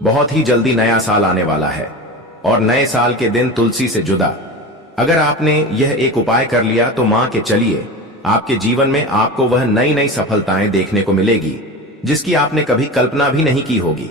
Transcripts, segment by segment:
बहुत ही जल्दी नया साल आने वाला है और नए साल के दिन तुलसी से जुदा अगर आपने यह एक उपाय कर लिया तो मान के चलिए आपके जीवन में आपको वह नई नई सफलताएं देखने को मिलेगी जिसकी आपने कभी कल्पना भी नहीं की होगी।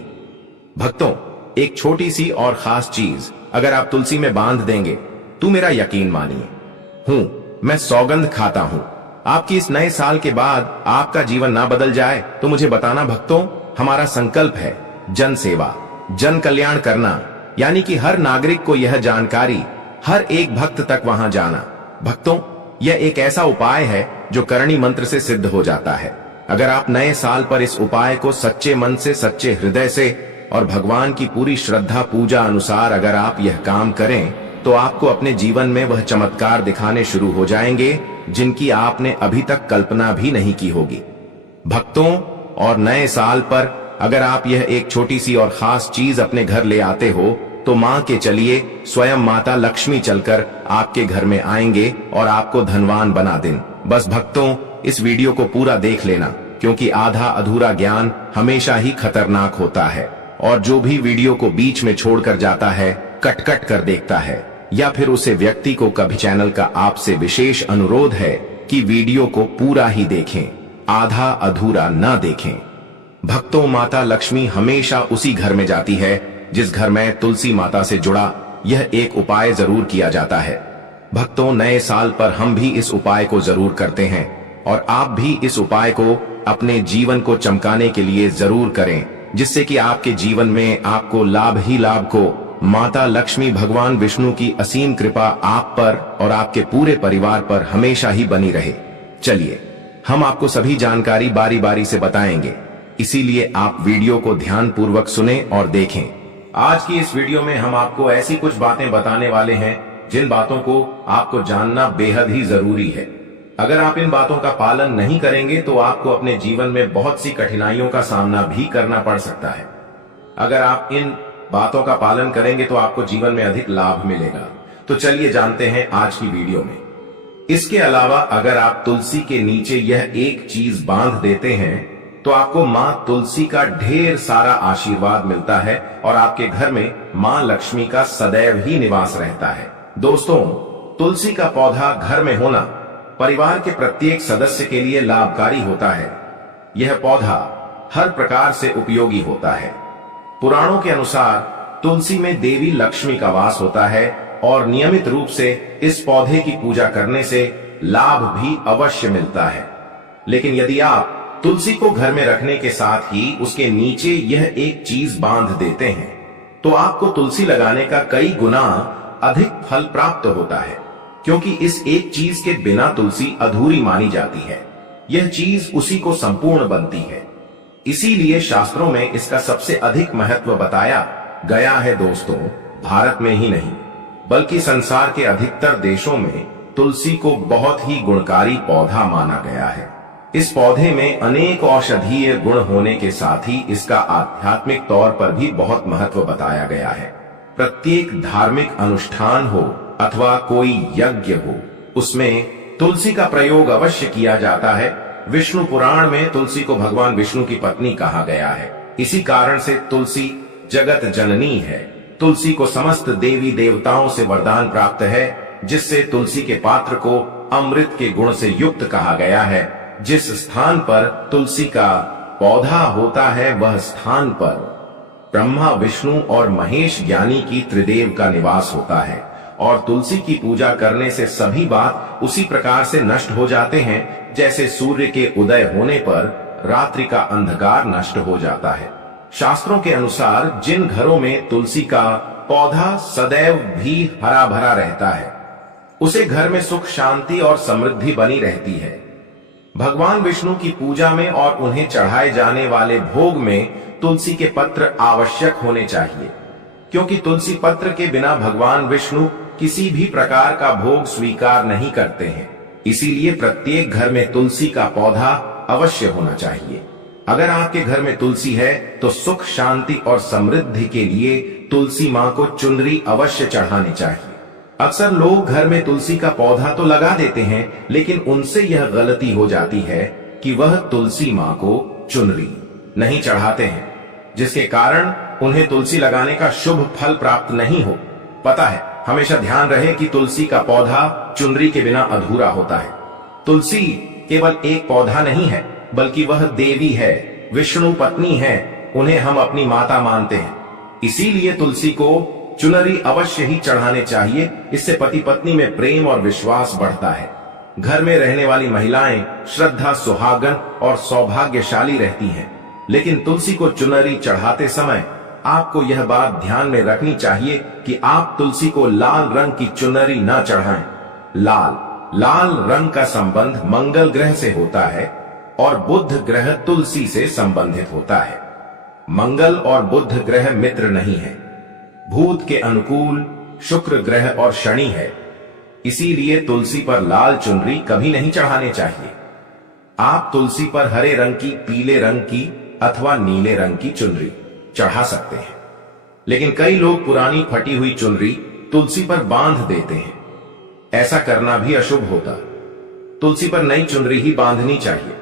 भक्तों, एक छोटी सी और खास चीज अगर आप तुलसी में बांध देंगे तो मेरा यकीन मानिए, मैं सौगंध खाता हूं, आपकी इस नए साल के बाद आपका जीवन ना बदल जाए तो मुझे बताना। भक्तों, हमारा संकल्प है जन सेवा, जन कल्याण करना, यानी कि हर नागरिक को यह जानकारी हर एक भक्त तक वहां जाना। भक्तों, यह एक ऐसा उपाय है जो करणी मंत्र से सिद्ध हो जाता है। अगर आप नए साल पर इस उपाय को सच्चे मन से, सच्चे हृदय से और भगवान की पूरी श्रद्धा पूजा अनुसार अगर आप यह काम करें तो आपको अपने जीवन में वह चमत्कार दिखाने शुरू हो जाएंगे जिनकी आपने अभी तक कल्पना भी नहीं की होगी। भक्तों, और नए साल पर अगर आप यह एक छोटी सी और खास चीज अपने घर ले आते हो तो मान के चलिए स्वयं माता लक्ष्मी चलकर आपके घर में आएंगे और आपको धनवान बना दें। बस भक्तों, इस वीडियो को पूरा देख लेना क्योंकि आधा अधूरा ज्ञान हमेशा ही खतरनाक होता है और जो भी वीडियो को बीच में छोड़कर जाता है, कट कट कर देखता है या फिर उसे व्यक्ति को कभी चैनल का आपसे विशेष अनुरोध है कि वीडियो को पूरा ही देखें, आधा अधूरा न देखें। भक्तों, माता लक्ष्मी हमेशा उसी घर में जाती है जिस घर में तुलसी माता से जुड़ा यह एक उपाय जरूर किया जाता है। भक्तों, नए साल पर हम भी इस उपाय को जरूर करते हैं और आप भी इस उपाय को अपने जीवन को चमकाने के लिए जरूर करें जिससे कि आपके जीवन में आपको लाभ ही लाभ को माता लक्ष्मी भगवान विष्णु की असीम कृपा आप पर और आपके पूरे परिवार पर हमेशा ही बनी रहे। चलिए, हम आपको सभी जानकारी बारी बारी से बताएंगे, इसीलिए आप वीडियो को ध्यान पूर्वक सुने और देखें। आज की इस वीडियो में हम आपको ऐसी कुछ बातें बताने वाले हैं जिन बातों को आपको जानना बेहद ही जरूरी है। अगर आप इन बातों का पालन नहीं करेंगे तो आपको अपने जीवन में बहुत सी कठिनाइयों का सामना भी करना पड़ सकता है। अगर आप इन बातों का पालन करेंगे तो आपको जीवन में अधिक लाभ मिलेगा। तो चलिए जानते हैं आज की वीडियो में। इसके अलावा अगर आप तुलसी के नीचे यह एक चीज बांध देते हैं तो आपको मां तुलसी का ढेर सारा आशीर्वाद मिलता है और आपके घर में मां लक्ष्मी का सदैव ही निवास रहता है। दोस्तों, तुलसी का पौधा घर में होना परिवार के प्रत्येक सदस्य के लिए लाभकारी होता है। यह पौधा हर प्रकार से उपयोगी होता है। पुराणों के अनुसार तुलसी में देवी लक्ष्मी का वास होता है और नियमित रूप से इस पौधे की पूजा करने से लाभ भी अवश्य मिलता है। लेकिन यदि आप तुलसी को घर में रखने के साथ ही उसके नीचे यह एक चीज बांध देते हैं तो आपको तुलसी लगाने का कई गुना अधिक फल प्राप्त होता है, क्योंकि इस एक चीज के बिना तुलसी अधूरी मानी जाती है। यह चीज उसी को संपूर्ण बनती है। इसीलिए शास्त्रों में इसका सबसे अधिक महत्व बताया गया है। दोस्तों, भारत में ही नहीं बल्कि संसार के अधिकतर देशों में तुलसी को बहुत ही गुणकारी पौधा माना गया है। इस पौधे में अनेक औषधीय गुण होने के साथ ही इसका आध्यात्मिक तौर पर भी बहुत महत्व बताया गया है। प्रत्येक धार्मिक अनुष्ठान हो अथवा कोई यज्ञ हो, उसमें तुलसी का प्रयोग अवश्य किया जाता है। विष्णु पुराण में तुलसी को भगवान विष्णु की पत्नी कहा गया है। इसी कारण से तुलसी जगत जननी है। तुलसी को समस्त देवी देवताओं से वरदान प्राप्त है, जिससे तुलसी के पात्र को अमृत के गुण से युक्त कहा गया है। जिस स्थान पर तुलसी का पौधा होता है वह स्थान पर ब्रह्मा, विष्णु और महेश ज्ञानी की त्रिदेव का निवास होता है और तुलसी की पूजा करने से सभी बात उसी प्रकार से नष्ट हो जाते हैं जैसे सूर्य के उदय होने पर रात्रि का अंधकार नष्ट हो जाता है। शास्त्रों के अनुसार जिन घरों में तुलसी का पौधा सदैव भी हरा भरा रहता है उसे घर में सुख, शांति और समृद्धि बनी रहती है। भगवान विष्णु की पूजा में और उन्हें चढ़ाए जाने वाले भोग में तुलसी के पत्र आवश्यक होने चाहिए, क्योंकि तुलसी पत्र के बिना भगवान विष्णु किसी भी प्रकार का भोग स्वीकार नहीं करते हैं। इसीलिए प्रत्येक घर में तुलसी का पौधा अवश्य होना चाहिए। अगर आपके घर में तुलसी है तो सुख, शांति और समृद्धि के लिए तुलसी मां को चुनरी अवश्य चढ़ानी चाहिए। अक्सर लोग घर में तुलसी का पौधा तो लगा देते हैं, लेकिन उनसे यह गलती हो जाती है कि वह तुलसी मां को चुनरी नहीं चढ़ाते हैं, जिसके कारण उन्हें तुलसी लगाने का शुभ फल प्राप्त नहीं हो। पता है, हमेशा ध्यान रहे कि तुलसी का पौधा चुनरी के बिना अधूरा होता है। तुलसी केवल एक पौधा नहीं है, बल्कि वह देवी है, विष्णु पत्नी है। उन्हें हम अपनी माता मानते हैं। इसीलिए तुलसी को चुनरी अवश्य ही चढ़ाने चाहिए। इससे पति पत्नी में प्रेम और विश्वास बढ़ता है। घर में रहने वाली महिलाएं श्रद्धा, सुहागन और सौभाग्यशाली रहती हैं। लेकिन तुलसी को चुनरी चढ़ाते समय आपको यह बात ध्यान में रखनी चाहिए कि आप तुलसी को लाल रंग की चुनरी न चढ़ाएं। लाल रंग का संबंध मंगल ग्रह से होता है और बुध ग्रह तुलसी से संबंधित होता है। मंगल और बुध ग्रह मित्र नहीं है, भूत के अनुकूल शुक्र ग्रह और शनि है। इसीलिए तुलसी पर लाल चुनरी कभी नहीं चढ़ाने चाहिए। आप तुलसी पर हरे रंग की, पीले रंग की अथवा नीले रंग की चुनरी चढ़ा सकते हैं। लेकिन कई लोग पुरानी फटी हुई चुनरी तुलसी पर बांध देते हैं। ऐसा करना भी अशुभ होता। तुलसी पर नई चुनरी ही बांधनी चाहिए।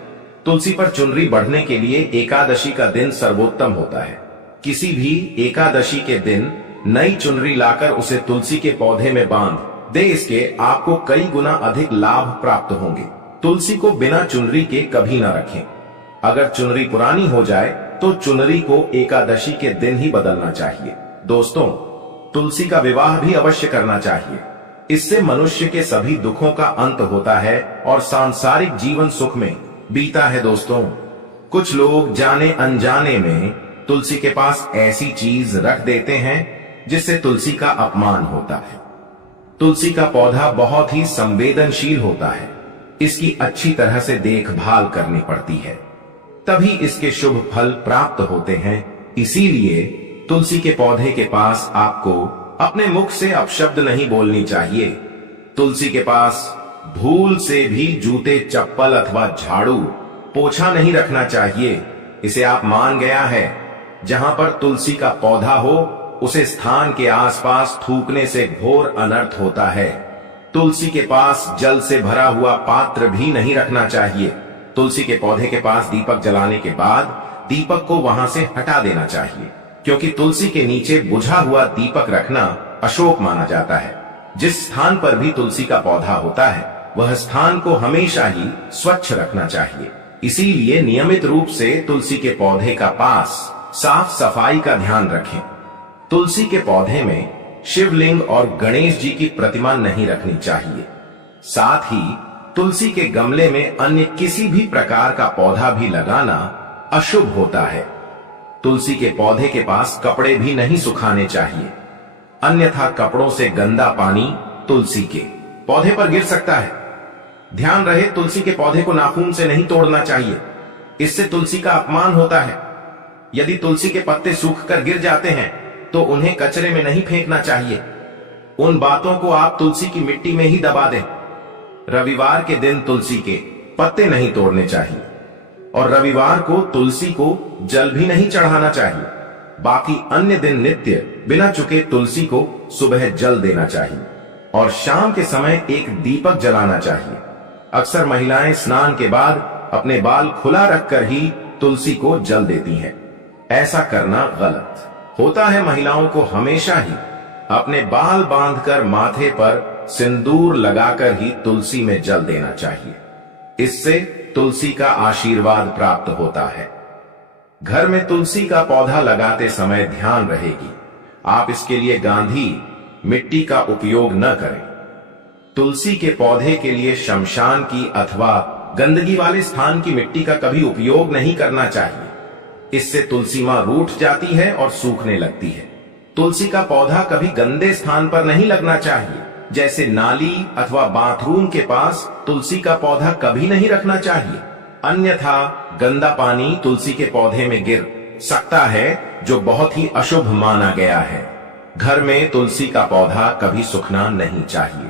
तुलसी पर चुनरी बढ़ने के लिए एकादशी का दिन सर्वोत्तम होता है। किसी भी एकादशी के दिन नई चुनरी लाकर उसे तुलसी के पौधे में बांध दे, इसके आपको कई गुना अधिक लाभ प्राप्त होंगे। तुलसी को बिना चुनरी के कभी न रखें। अगर चुनरी पुरानी हो जाए तो चुनरी को एकादशी के दिन ही बदलना चाहिए। दोस्तों, तुलसी का विवाह भी अवश्य करना चाहिए। इससे मनुष्य के सभी दुखों का अंत होता है और सांसारिक जीवन सुख में बीता है। दोस्तों, कुछ लोग जाने अनजाने में तुलसी के पास ऐसी चीज रख देते हैं जिससे तुलसी का अपमान होता है। तुलसी का पौधा बहुत ही संवेदनशील होता है। इसकी अच्छी तरह से देखभाल करनी पड़ती है, तभी इसके शुभ फल प्राप्त होते हैं। इसीलिए तुलसी के पौधे के पास आपको अपने मुख से अपशब्द नहीं बोलनी चाहिए। तुलसी के पास भूल से भी जूते, चप्पल अथवा झाड़ू, पोछा नहीं रखना चाहिए। इसे आप मान गया है, जहां पर तुलसी का पौधा हो उसे स्थान के आसपास थूकने से घोर अनर्थ होता है। तुलसी के पास जल से भरा हुआ पात्र भी नहीं रखना चाहिए। तुलसी के पौधे के पास दीपक जलाने के बाद दीपक को वहां से हटा देना चाहिए, क्योंकि तुलसी के नीचे बुझा हुआ दीपक रखना अशुभ माना जाता है। जिस स्थान पर भी तुलसी का पौधा होता है वह स्थान को हमेशा ही स्वच्छ रखना चाहिए। इसीलिए नियमित रूप से तुलसी के पौधे का पास साफ सफाई का ध्यान रखें। तुलसी के पौधे में शिवलिंग और गणेश जी की प्रतिमा नहीं रखनी चाहिए। साथ ही तुलसी के गमले में अन्य किसी भी प्रकार का पौधा भी लगाना अशुभ होता है। तुलसी के पौधे के पास कपड़े भी नहीं सुखाने चाहिए, अन्यथा कपड़ों से गंदा पानी तुलसी के पौधे पर गिर सकता है। ध्यान रहे, तुलसी के पौधे को नाखून से नहीं तोड़ना चाहिए, इससे तुलसी का अपमान होता है। यदि तुलसी के पत्ते सूखकर गिर जाते हैं तो उन्हें कचरे में नहीं फेंकना चाहिए। उन बातों को आप तुलसी की मिट्टी में ही दबा दें। रविवार के दिन तुलसी के पत्ते नहीं तोड़ने चाहिए और रविवार को तुलसी को जल भी नहीं चढ़ाना चाहिए। बाकी अन्य दिन नित्य बिना चुके तुलसी को सुबह जल देना चाहिए और शाम के समय एक दीपक जलाना चाहिए। अक्सर महिलाएं स्नान के बाद अपने बाल खुला रखकर ही तुलसी को जल देती हैं। ऐसा करना गलत होता है। महिलाओं को हमेशा ही अपने बाल बांधकर माथे पर सिंदूर लगाकर ही तुलसी में जल देना चाहिए। इससे तुलसी का आशीर्वाद प्राप्त होता है। घर में तुलसी का पौधा लगाते समय ध्यान रहेगी, आप इसके लिए गांधी मिट्टी का उपयोग न करें। तुलसी के पौधे के लिए शमशान की अथवा गंदगी वाले स्थान की मिट्टी का कभी उपयोग नहीं करना चाहिए। इससे तुलसी मां रूठ जाती है और सूखने लगती है। तुलसी का पौधा कभी गंदे स्थान पर नहीं लगना चाहिए, जैसे नाली अथवा बाथरूम के पास तुलसी का पौधा कभी नहीं रखना चाहिए, अन्यथा गंदा पानी तुलसी के पौधे में गिर सकता है, जो बहुत ही अशुभ माना गया है। घर में तुलसी का पौधा कभी सूखना नहीं चाहिए।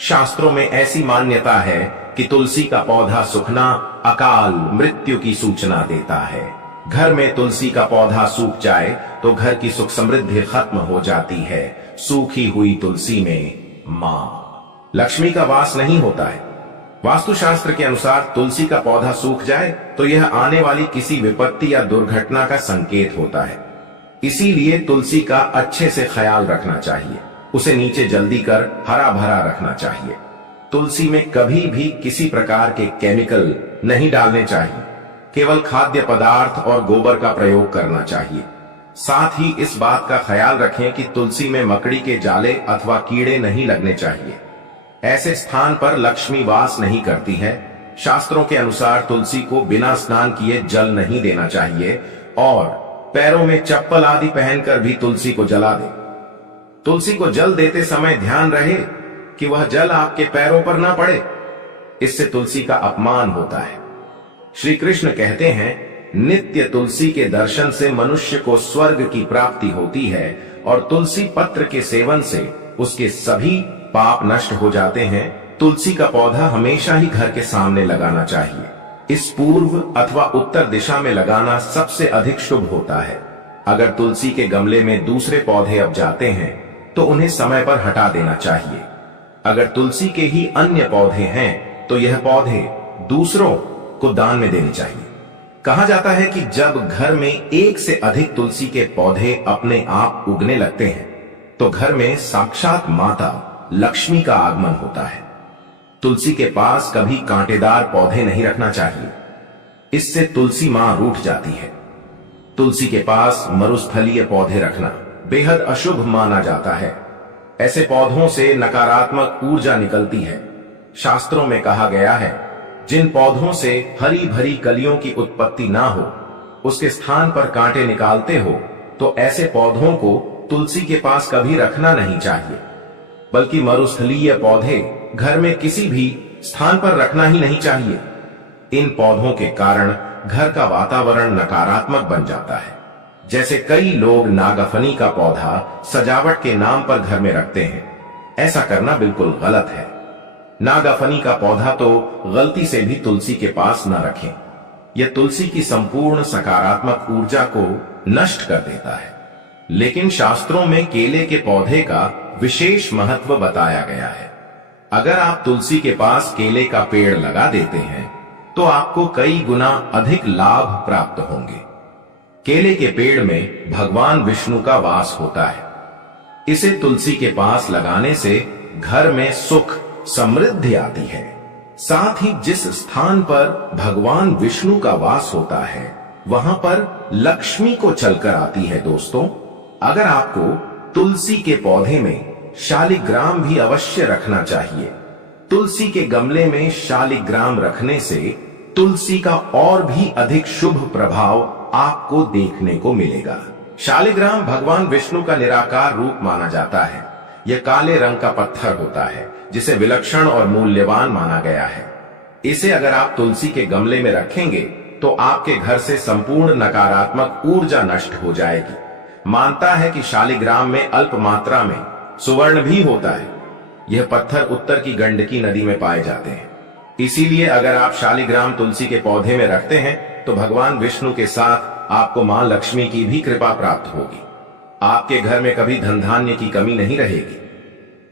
शास्त्रों में ऐसी मान्यता है कि तुलसी का पौधा सूखना अकाल मृत्यु की सूचना देता है। घर में तुलसी का पौधा सूख जाए तो घर की सुख समृद्धि खत्म हो जाती है। सूखी हुई तुलसी में मां लक्ष्मी का वास नहीं होता है। वास्तुशास्त्र के अनुसार तुलसी का पौधा सूख जाए तो यह आने वाली किसी विपत्ति या दुर्घटना का संकेत होता है। इसीलिए तुलसी का अच्छे से ख्याल रखना चाहिए। उसे नीचे जल्दी कर हरा भरा रखना चाहिए। तुलसी में कभी भी किसी प्रकार के केमिकल नहीं डालने चाहिए। केवल खाद्य पदार्थ और गोबर का प्रयोग करना चाहिए। साथ ही इस बात का ख्याल रखें कि तुलसी में मकड़ी के जाले अथवा कीड़े नहीं लगने चाहिए। ऐसे स्थान पर लक्ष्मी वास नहीं करती है। शास्त्रों के अनुसार तुलसी को बिना स्नान किए जल नहीं देना चाहिए और पैरों में चप्पल आदि पहनकर भी तुलसी को जला दे। तुलसी को जल देते समय ध्यान रहे कि वह जल आपके पैरों पर ना पड़े, इससे तुलसी का अपमान होता है। श्री कृष्ण कहते हैं, नित्य तुलसी के दर्शन से मनुष्य को स्वर्ग की प्राप्ति होती है और तुलसी पत्र के सेवन से उसके सभी पाप नष्ट हो जाते हैं। तुलसी का पौधा हमेशा ही घर के सामने लगाना चाहिए। इस पूर्व अथवा उत्तर दिशा में लगाना सबसे अधिक शुभ होता है। अगर तुलसी के गमले में दूसरे पौधे अब जाते हैं तो उन्हें समय पर हटा देना चाहिए। अगर तुलसी के ही अन्य पौधे हैं तो यह पौधे दूसरों को दान में देने चाहिए। कहा जाता है कि जब घर में एक से अधिक तुलसी के पौधे अपने आप उगने लगते हैं तो घर में साक्षात माता लक्ष्मी का आगमन होता है। तुलसी के पास कभी कांटेदार पौधे नहीं रखना चाहिए, इससे तुलसी मां रूठ जाती है। तुलसी के पास मरुस्थलीय पौधे रखना बेहद अशुभ माना जाता है। ऐसे पौधों से नकारात्मक ऊर्जा निकलती है। शास्त्रों में कहा गया है, जिन पौधों से हरी भरी कलियों की उत्पत्ति ना हो, उसके स्थान पर कांटे निकालते हो, तो ऐसे पौधों को तुलसी के पास कभी रखना नहीं चाहिए। बल्कि मरुस्थलीय पौधे घर में किसी भी स्थान पर रखना ही नहीं चाहिए। इन पौधों के कारण घर का वातावरण नकारात्मक बन जाता है। जैसे कई लोग नागफनी का पौधा सजावट के नाम पर घर में रखते हैं, ऐसा करना बिल्कुल गलत है। नागफनी का पौधा तो गलती से भी तुलसी के पास न रखें। यह तुलसी की संपूर्ण सकारात्मक ऊर्जा को नष्ट कर देता है। लेकिन शास्त्रों में केले के पौधे का विशेष महत्व बताया गया है। अगर आप तुलसी के पास केले का पेड़ लगा देते हैं तो आपको कई गुना अधिक लाभ प्राप्त होंगे। केले के पेड़ में भगवान विष्णु का वास होता है। इसे तुलसी के पास लगाने से घर में सुख समृद्धि आती है। साथ ही जिस स्थान पर भगवान विष्णु का वास होता है वहां पर लक्ष्मी को चलकर आती है। दोस्तों, अगर आपको तुलसी के पौधे में शालिग्राम भी अवश्य रखना चाहिए। तुलसी के गमले में शालिग्राम रखने से तुलसी का और भी अधिक शुभ प्रभाव आपको देखने को मिलेगा। शालिग्राम भगवान विष्णु का निराकार रूप माना जाता है। यह काले रंग का पत्थर होता है जिसे विलक्षण और मूल्यवान माना गया है। इसे अगर आप तुलसी के गमले में रखेंगे तो आपके घर से संपूर्ण नकारात्मक ऊर्जा नष्ट हो जाएगी। मानता है कि शालिग्राम में अल्प मात्रा में सुवर्ण भी होता है। यह पत्थर उत्तर की गंडकी नदी में पाए जाते हैं। इसीलिए अगर आप शालिग्राम तुलसी के पौधे में रखते हैं तो भगवान विष्णु के साथ आपको मां लक्ष्मी की भी कृपा प्राप्त होगी। आपके घर में कभी धन धान्य की कमी नहीं रहेगी।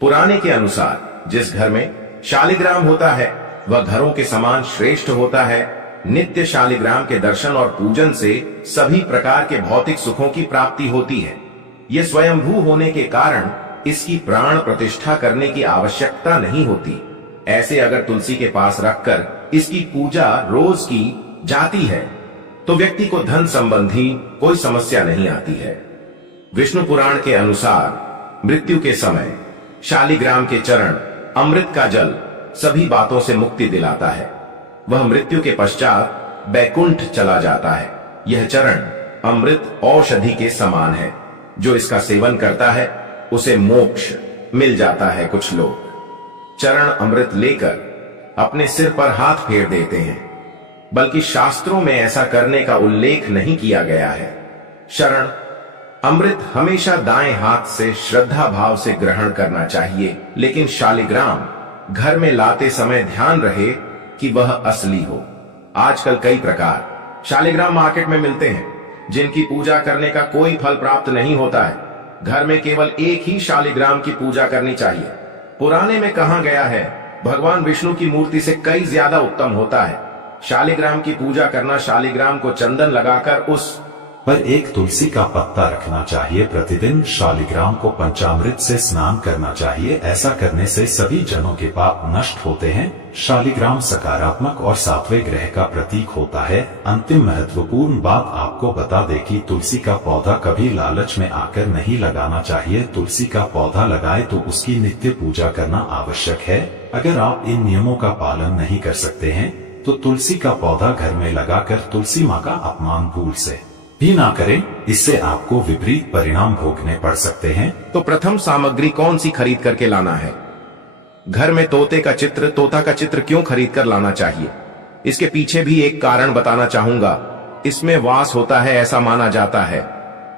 पुराने के अनुसार जिस घर में शालिग्राम होता है वह घरों के समान श्रेष्ठ होता है। नित्य शालिग्राम के दर्शन और पूजन से सभी प्रकार के भौतिक सुखों की प्राप्ति होती है। यह स्वयंभू होने के कारण इसकी प्राण प्रतिष्ठा करने की आवश्यकता नहीं होती। ऐसे अगर तुलसी के पास रखकर इसकी पूजा रोज की जाती है तो व्यक्ति को धन संबंधी कोई समस्या नहीं आती है। विष्णु पुराण के अनुसार मृत्यु के समय शालिग्राम के चरण, अमृत का जल सभी बातों से मुक्ति दिलाता है। वह मृत्यु के पश्चात बैकुंठ चला जाता है। यह चरण अमृत औषधि के समान है। जो इसका सेवन करता है उसे मोक्ष मिल जाता है। कुछ लोग चरण अमृत लेकर अपने सिर पर हाथ फेर देते हैं, बल्कि शास्त्रों में ऐसा करने का उल्लेख नहीं किया गया है। शरण अमृत हमेशा दाएं हाथ से श्रद्धा भाव से ग्रहण करना चाहिए, लेकिन शालिग्राम घर में लाते समय ध्यान रहे कि वह असली हो। आजकल कई प्रकार शालिग्राम मार्केट में मिलते हैं जिनकी पूजा करने का कोई फल प्राप्त नहीं होता है। घर में केवल एक ही शालिग्राम की पूजा करनी चाहिए। पुराने में कहा गया है भगवान विष्णु की मूर्ति से कई ज्यादा उत्तम होता है। शालिग्राम की पूजा करना, शालिग्राम को चंदन लगाकर उस पर एक तुलसी का पत्ता रखना चाहिए। प्रतिदिन शालिग्राम को पंचामृत से स्नान करना चाहिए। ऐसा करने से सभी जनों के पाप नष्ट होते हैं। शालिग्राम सकारात्मक और सात्विक ग्रह का प्रतीक होता है। अंतिम महत्वपूर्ण बात आपको बता दें कि तुलसी का पौधा कभी लालच में आकर नहीं लगाना चाहिए। तुलसी का पौधा लगाए तो उसकी नित्य पूजा करना आवश्यक है। अगर आप इन नियमों का पालन नहीं कर सकते हैं तो तुलसी का पौधा घर में लगाकर तुलसी माँ का अपमान भूल से भी ना करें, इससे आपको विपरीत परिणाम भोगने पड़ सकते हैं। तो प्रथम सामग्री कौन सी खरीद करके लाना है? घर में तोता का चित्र क्यों खरीद कर लाना चाहिए? इसके पीछे भी एक कारण बताना चाहूंगा। इसमें वास होता है ऐसा माना जाता है।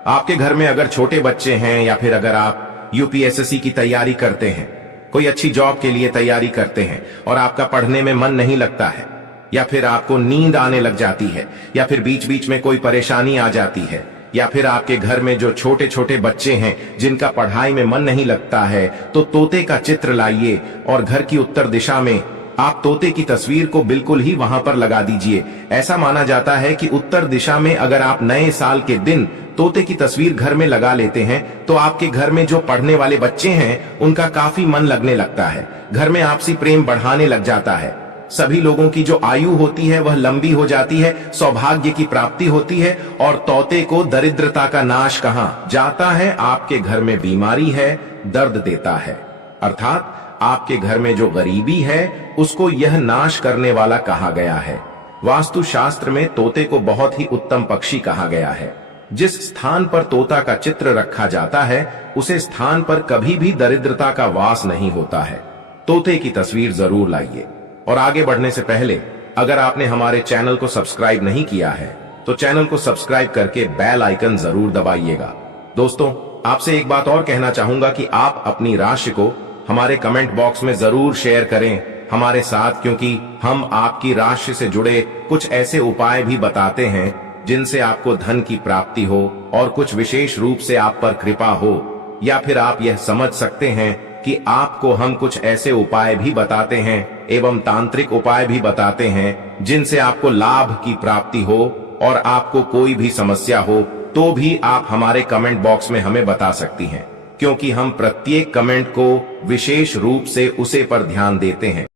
आपके घर में अगर छोटे बच्चे हैं या फिर अगर आप यूपीएसएससी की तैयारी करते हैं, कोई अच्छी जॉब के लिए तैयारी करते हैं और आपका पढ़ने में मन नहीं लगता है, या फिर आपको नींद आने लग जाती है, या फिर बीच बीच में कोई परेशानी आ जाती है, या फिर आपके घर में जो छोटे छोटे बच्चे हैं जिनका पढ़ाई में मन नहीं लगता है, तो तोते का चित्र लाइए और घर की उत्तर दिशा में आप तोते की तस्वीर को बिल्कुल ही वहां पर लगा दीजिए। ऐसा माना जाता है कि उत्तर दिशा में अगर आप नए साल के दिन तोते की तस्वीर घर में लगा लेते हैं तो आपके घर में जो पढ़ने वाले बच्चे हैं उनका काफी मन लगने लगता है। घर में आपसी प्रेम बढ़ाने लग जाता है। सभी लोगों की जो आयु होती है वह लंबी हो जाती है, सौभाग्य की प्राप्ति होती है और तोते को दरिद्रता का नाश कहां जाता है? आपके घर में बीमारी है, दर्द देता है, अर्थात आपके घर में जो गरीबी है उसको यह नाश करने वाला कहा गया है। वास्तु शास्त्र में तोते को बहुत ही उत्तम पक्षी कहा गया है। जिस स्थान पर तोता का चित्र रखा जाता है उसे स्थान पर कभी भी दरिद्रता का वास नहीं होता है। तोते की तस्वीर जरूर लाइए। और आगे बढ़ने से पहले अगर आपने हमारे चैनल को सब्सक्राइब नहीं किया है तो चैनल को सब्सक्राइब करके बेल आइकन जरूर दबाइएगा। दोस्तों, आपसे एक बात और कहना चाहूंगा कि आप अपनी राशि को हमारे कमेंट बॉक्स में जरूर शेयर करें हमारे साथ, क्योंकि हम आपकी राशि से जुड़े कुछ ऐसे उपाय भी बताते हैं जिनसे आपको धन की प्राप्ति हो और कुछ विशेष रूप से आप पर कृपा हो, या फिर आप यह समझ सकते हैं कि आपको हम कुछ ऐसे उपाय भी बताते हैं एवं तांत्रिक उपाय भी बताते हैं जिनसे आपको लाभ की प्राप्ति हो और आपको कोई भी समस्या हो तो भी आप हमारे कमेंट बॉक्स में हमें बता सकती हैं, क्योंकि हम प्रत्येक कमेंट को विशेष रूप से उसे पर ध्यान देते हैं।